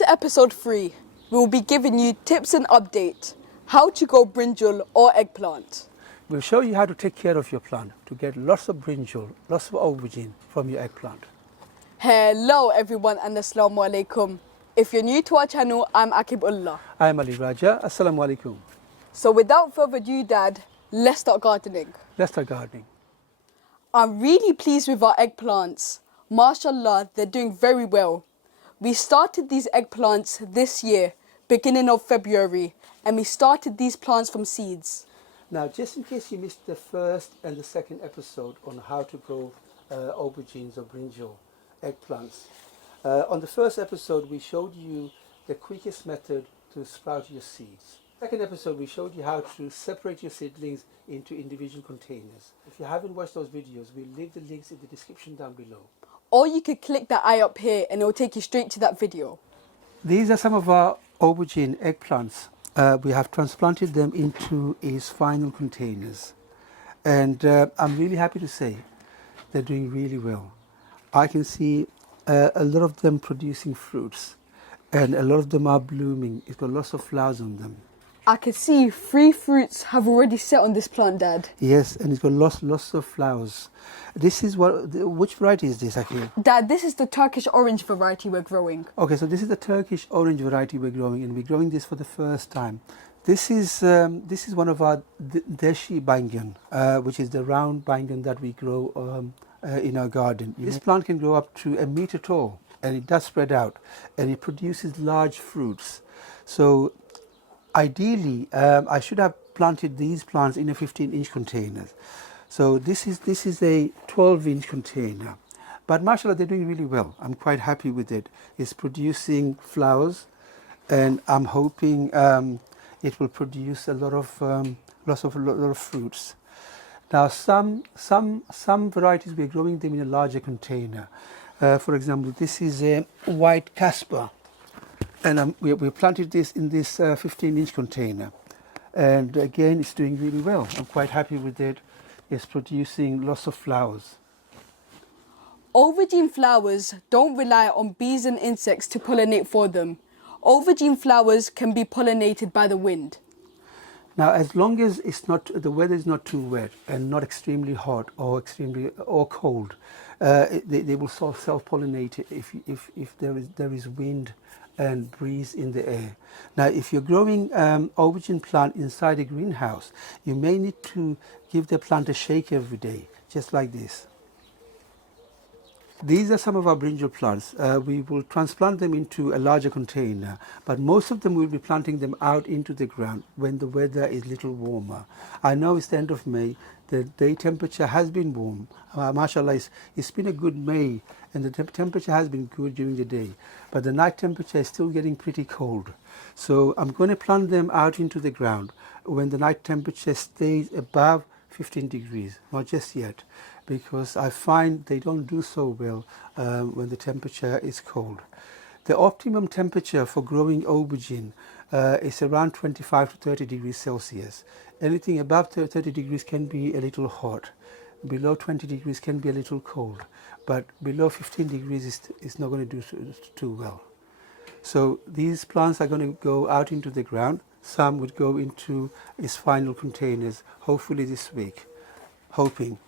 this episode 3, we will be giving you tips and updates how to grow brinjal or eggplant. We'll show you how to take care of your plant to get lots of brinjal, lots of aubergine from your eggplant. Hello everyone and Assalamu alaikum. If you're new to our channel, I'm Akibullah. I'm Ali Raja. Assalamu alaikum. So without further ado, Dad, let's start gardening. Let's start gardening. I'm really pleased with our eggplants. MashaAllah, they're doing very well. We started these eggplants this year, beginning of February, and we started these plants from seeds. Now, just in case you missed the first and the second episode on how to grow aubergines or brinjal eggplants, on the first episode we showed you the quickest method to sprout your seeds. Second episode we showed you how to separate your seedlings into individual containers. If you haven't watched those videos, we'll leave the links in the description down below. Or you could click that eye up here and it will take you straight to that video. These are some of our aubergine eggplants. We have transplanted them into its final containers, and I'm really happy to say they're doing really well. I can see a lot of them producing fruits, and a lot of them are blooming. It's got lots of flowers on them. I can see 3 fruits have already set on this plant, Dad. Yes, and it's got lots of flowers. This is which variety is this, Akil? Dad, this is the Turkish orange variety we're growing. Okay, so this is the Turkish orange variety we're growing, and we're growing this for the first time. This is one of our Deshi Bagan, which is the round Bagan that we grow in our garden. This plant can grow up to 1 meter tall, and it does spread out, and it produces large fruits. So ideally, I should have planted these plants in a 15-inch container. So this is a 12-inch container. But mashallah, they're doing really well. I'm quite happy with it. It's producing flowers, and I'm hoping it will produce a lot of fruits. Now, some varieties we're growing them in a larger container. For example, this is a white Casper, and we planted this in this 15-inch container. And again, it's doing really well. I'm quite happy with it. It's producing lots of flowers. Aubergine flowers don't rely on bees and insects to pollinate for them. Aubergine flowers can be pollinated by the wind. Now, as long as the weather is not too wet and not extremely hot or cold, they will self-pollinate if there is wind and breeze in the air. Now, if you're growing aubergine plant inside a greenhouse, you may need to give the plant a shake every day, just like this. These are some of our brinjal plants. We will transplant them into a larger container, but most of them will be planting them out into the ground when the weather is a little warmer. I know it's the end of May. The day temperature has been warm. Mashallah, it's been a good May, and the temperature has been good during the day, but the night temperature is still getting pretty cold. So I'm going to plant them out into the ground when the night temperature stays above 15 degrees, not just yet, because I find they don't do so well when the temperature is cold. The optimum temperature for growing aubergine is around 25 to 30 degrees Celsius. Anything above 30 degrees can be a little hot. Below 20 degrees can be a little cold, but below 15 degrees is not going to do too well. So these plants are going to go out into the ground. Some would go into its final containers, hopefully this week, hoping.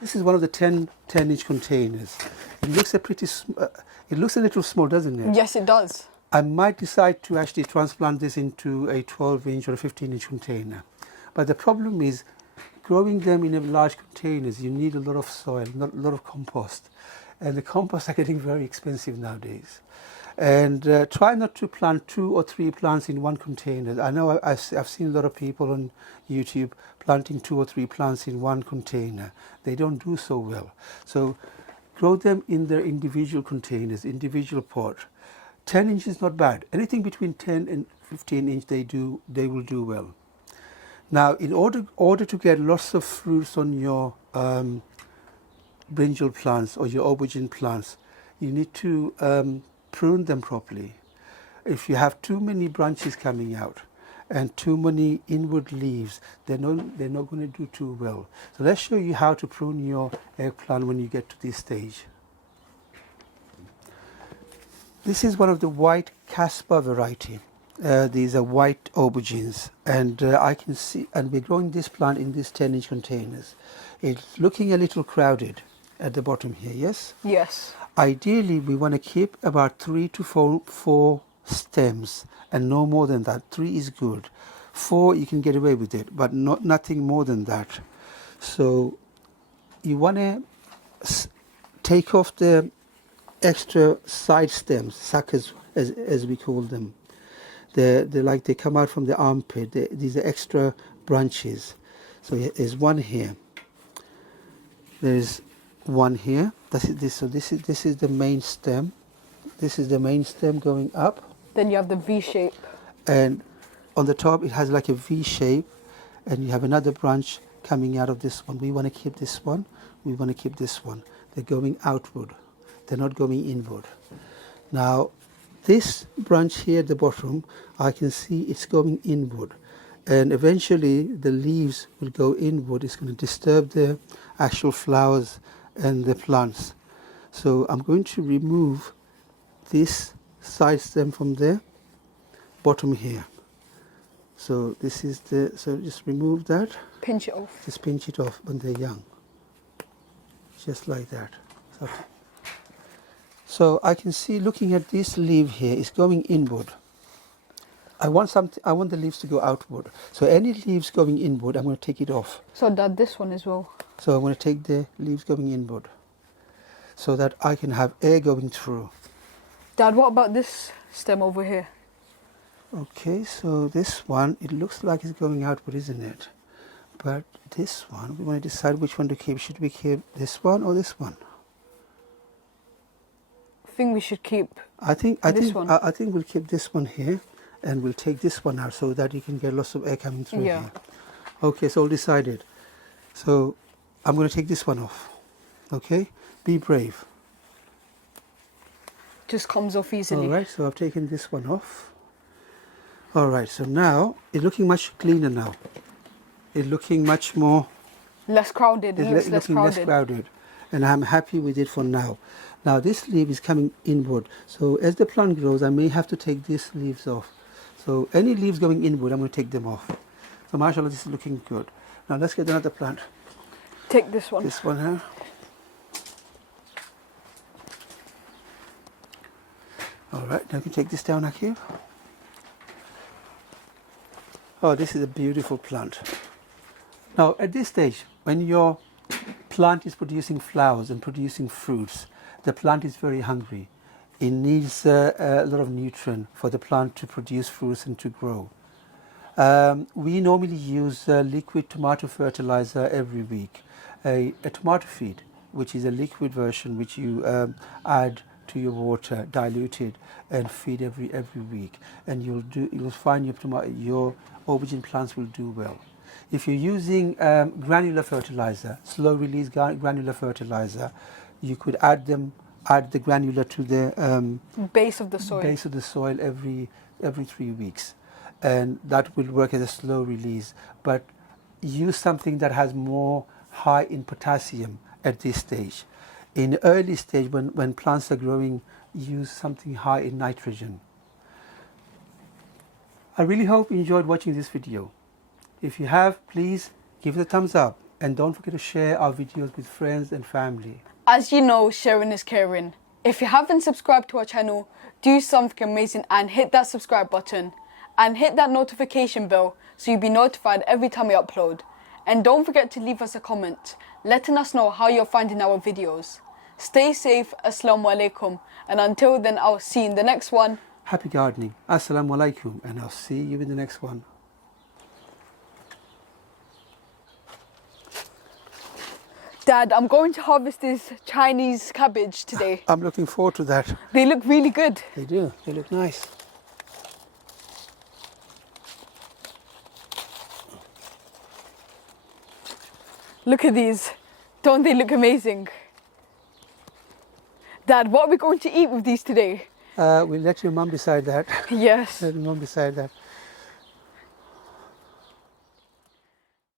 This is one of the 10-inch containers. It looks it looks a little small, doesn't it? Yes, it does. I might decide to actually transplant this into a 12-inch or a 15-inch container. But the problem is, growing them in a large containers, you need a lot of soil, a lot of compost. And the compost are getting very expensive nowadays. And try not to plant 2 or 3 plants in one container. I know I've seen a lot of people on YouTube planting 2 or 3 plants in one container. They don't do so well. So grow them in their individual containers, individual pot. 10 inches is not bad. Anything between 10 and 15 inch they will do well. Now, in order to get lots of fruits on your brinjal plants or your aubergine plants, you need to prune them properly. If you have too many branches coming out and too many inward leaves, they're not going to do too well. So let's show you how to prune your eggplant when you get to this stage. This is one of the white Casper variety. These are white aubergines, and I can see, and we're growing this plant in these 10-inch containers. It's looking a little crowded at the bottom here, yes? Yes. Ideally, we want to keep about 3 to 4 stems, and no more than that. 3 is good. 4, you can get away with it, but nothing more than that. So you want to take off the extra side stems, suckers as we call them. They're like they come out from the armpit. These are extra branches. So there's one here. There's one here. So this is the main stem. This is the main stem going up. Then you have the V shape. And on the top it has like a V shape, and you have another branch coming out of this one. We want to keep this one. We want to keep this one. They're going outward. They're not going inward. Now, this branch here at the bottom, I can see it's going inward. And eventually the leaves will go inward. It's going to disturb the actual flowers and the plants. So I'm going to remove this side stem from there, bottom here. So this is so just remove that. Pinch it off. Just pinch it off when they're young. Just like that. So I can see, looking at this leaf here, it's going inward. I want the leaves to go outward. So any leaves going inward, I'm going to take it off. So Dad, this one as well. So I'm going to take the leaves going inward, so that I can have air going through. Dad, what about this stem over here? Okay, so this one, it looks like it's going outward, isn't it? But this one, we want to decide which one to keep. Should we keep this one or this one? I think we should keep I think one. I think we'll keep this one here, and we'll take this one out so that you can get lots of air coming through here. Okay, so all decided. So I'm going to take this one off. Okay, be brave. Just comes off easily. All right, so I've taken this one off. All right, so now it's looking much cleaner now. It's looking much more... Less crowded. It looks less crowded. Less crowded. And I'm happy with it for now. Now this leaf is coming inward. So as the plant grows, I may have to take these leaves off. So any leaves going inward, I'm going to take them off. So mashallah, this is looking good. Now let's get another plant. Take this one. This one here. All right, now you can take this down, Akib. Oh, this is a beautiful plant. Now at this stage, when your plant is producing flowers and producing fruits, the plant is very hungry. It needs a lot of nutrient for the plant to produce fruits and to grow. We normally use liquid tomato fertilizer every week, a tomato feed, which is a liquid version which you add to your water, dilute it, and feed every week. And you'll find your aubergine plants will do well. If you're using granular fertilizer, slow release granular fertilizer, you could add the granular to the base of the soil. Base of the soil every 3 weeks, and that will work as a slow release. But use something that has more high in potassium at this stage. In the early stage, when plants are growing, use something high in nitrogen. I really hope you enjoyed watching this video. If you have, please give it a thumbs up, and don't forget to share our videos with friends and family. As you know, sharing is caring. If you haven't subscribed to our channel, do something amazing and hit that subscribe button. And hit that notification bell so you'll be notified every time we upload. And don't forget to leave us a comment, letting us know how you're finding our videos. Stay safe, Assalamu alaikum. And until then, I'll see you in the next one. Happy gardening. Assalamu alaikum, and I'll see you in the next one. Dad, I'm going to harvest this Chinese cabbage today. I'm looking forward to that. They look really good. They do. They look nice. Look at these. Don't they look amazing? Dad, what are we going to eat with these today? We'll let your mum decide that. Yes. Let your mum decide that.